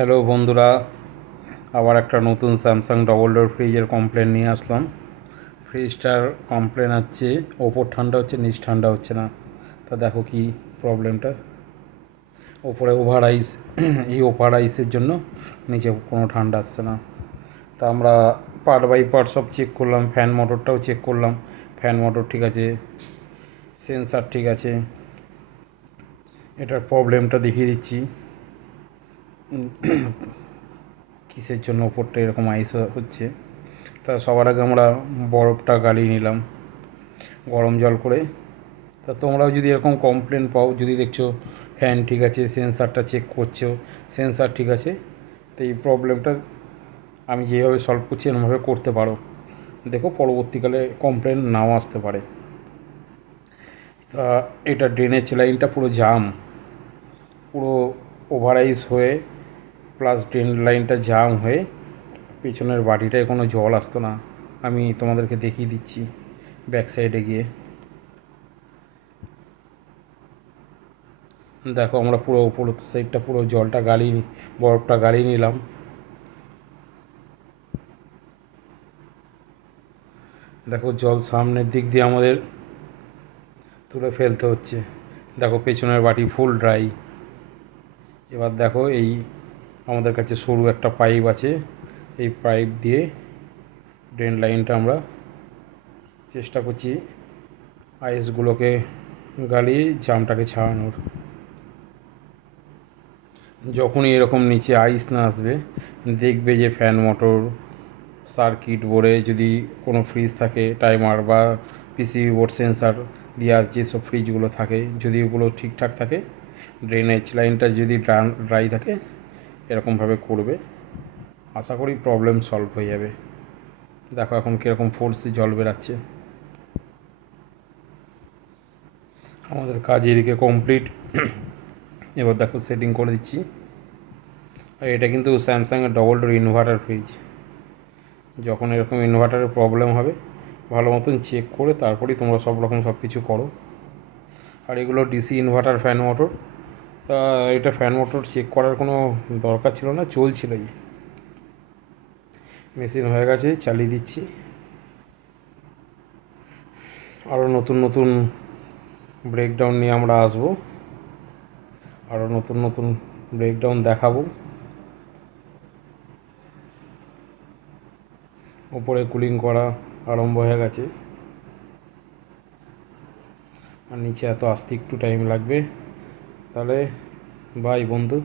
Hello বন্ধুরা, আবার একটা নতুন স্যামসাং ডবল ডোর ফ্রিজের কমপ্লেন নিয়ে আসলাম। ফ্রিজটার কমপ্লেন হচ্ছে ওপর ঠান্ডা হচ্ছে, নিচ ঠান্ডা হচ্ছে না। তা দেখো কি প্রবলেমটা। ওপরে ওভার আইস, এই ওভার আইসের জন্য নিচে কোনো ঠান্ডা আসছে না। তা আমরা পার্ট বাই পার্ট সব চেক করলাম, ফ্যান মোটরটাও চেক করলাম। ফ্যান মোটর ঠিক আছে, সেন্সার ঠিক আছে। এটার প্রবলেমটা দেখিয়ে দিচ্ছি কিসের জন্য ওপরটা এরকম আইস হচ্ছে। তা সবার আগে আমরা বরফটা গালিয়ে নিলাম গরম জল করে। তা তোমরাও যদি এরকম কমপ্লেন পাও, যদি দেখছো ফ্যান ঠিক আছে, সেন্সারটা চেক করছো, সেন্সার ঠিক আছে, তো এই প্রবলেমটা আমি যেভাবে সলভ করছি এরকমভাবে করতে পারো। দেখো পরবর্তীকালে কমপ্লেন নাও আসতে পারে। তা এটা ড্রেনেজ লাইনটা পুরো জাম, পুরো ওভারআইস হয়ে প্লাস ড্রেন লাইনটা জাম হয়ে পেছনের বাড়িটায় কোনো জল আসতো না। আমি তোমাদেরকে দেখিয়ে দিচ্ছি ব্যাক সাইডে গিয়ে। দেখো আমরা পুরো উপর সাইডটা পুরো জলটা গালিয়ে, বরফটা গালিয়ে নিলাম। দেখো জল সামনের দিক দিয়ে আমাদের তুলে ফেলতে হচ্ছে। দেখো পেছনের বাটি ফুল ড্রাই। এবার দেখো এই আমাদের কাছে সরু একটা পাইপ আছে, এই পাইপ দিয়ে ড্রেন লাইনটা আমরা চেষ্টা করছি আইসগুলোকে গালিয়ে জামটাকে ছাড়ানোর। যখনই এরকম নিচে আইস না আসবে, দেখবে যে ফ্যান মোটর, সার্কিট বোর্ডে যদি কোনো ফ্রিজ থাকে, টাইমার বা পিসিবি বোর্ড সেন্সার দিয়ে যেসব ফ্রিজগুলো থাকে, যদি ওগুলো ঠিকঠাক থাকে, ড্রেনেজ লাইনটা যদি ড্রাই থাকে, এরকমভাবে করবে, আশা করি প্রবলেম সলভ হয়ে যাবে। দেখো এখন কীরকম ফোর্সে জল বেরাচ্ছে। আমাদের কাজ এদিকে কমপ্লিট। এবার দেখো সেটিং করে দিচ্ছি। আর এটা কিন্তু স্যামসাংয়ের ডবল ডোর ইনভার্টার ফ্রিজ। যখন এরকম ইনভার্টারের প্রবলেম হবে, ভালো মতন চেক করে তারপরেই তোমরা সব কিছু করো। আর এগুলো ডিসি ইনভার্টার ফ্যান মোটর। তা এটা ফ্যান মোটর চেক করার কোনো দরকার ছিল না, চলছিলই। মেশিন হয়ে গেছে, চালিয়ে দিচ্ছি। আরও নতুন নতুন ব্রেকডাউন নিয়ে আমরা আসবো, আরও নতুন নতুন ব্রেকডাউন দেখাবো। ওপরে কুলিং করা আরম্ভ হয়ে গেছে, আর নিচে এত আসতে একটু টাইম লাগবে। তাহলে বাই বন্ধু।